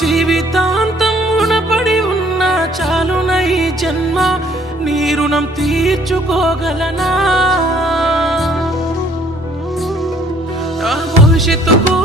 జీవితాంతం రుణపడి ఉన్న చాలున ఈ జన్మ నీ రుణం తీర్చుకోగలనా నా భవిష్యత్తుకు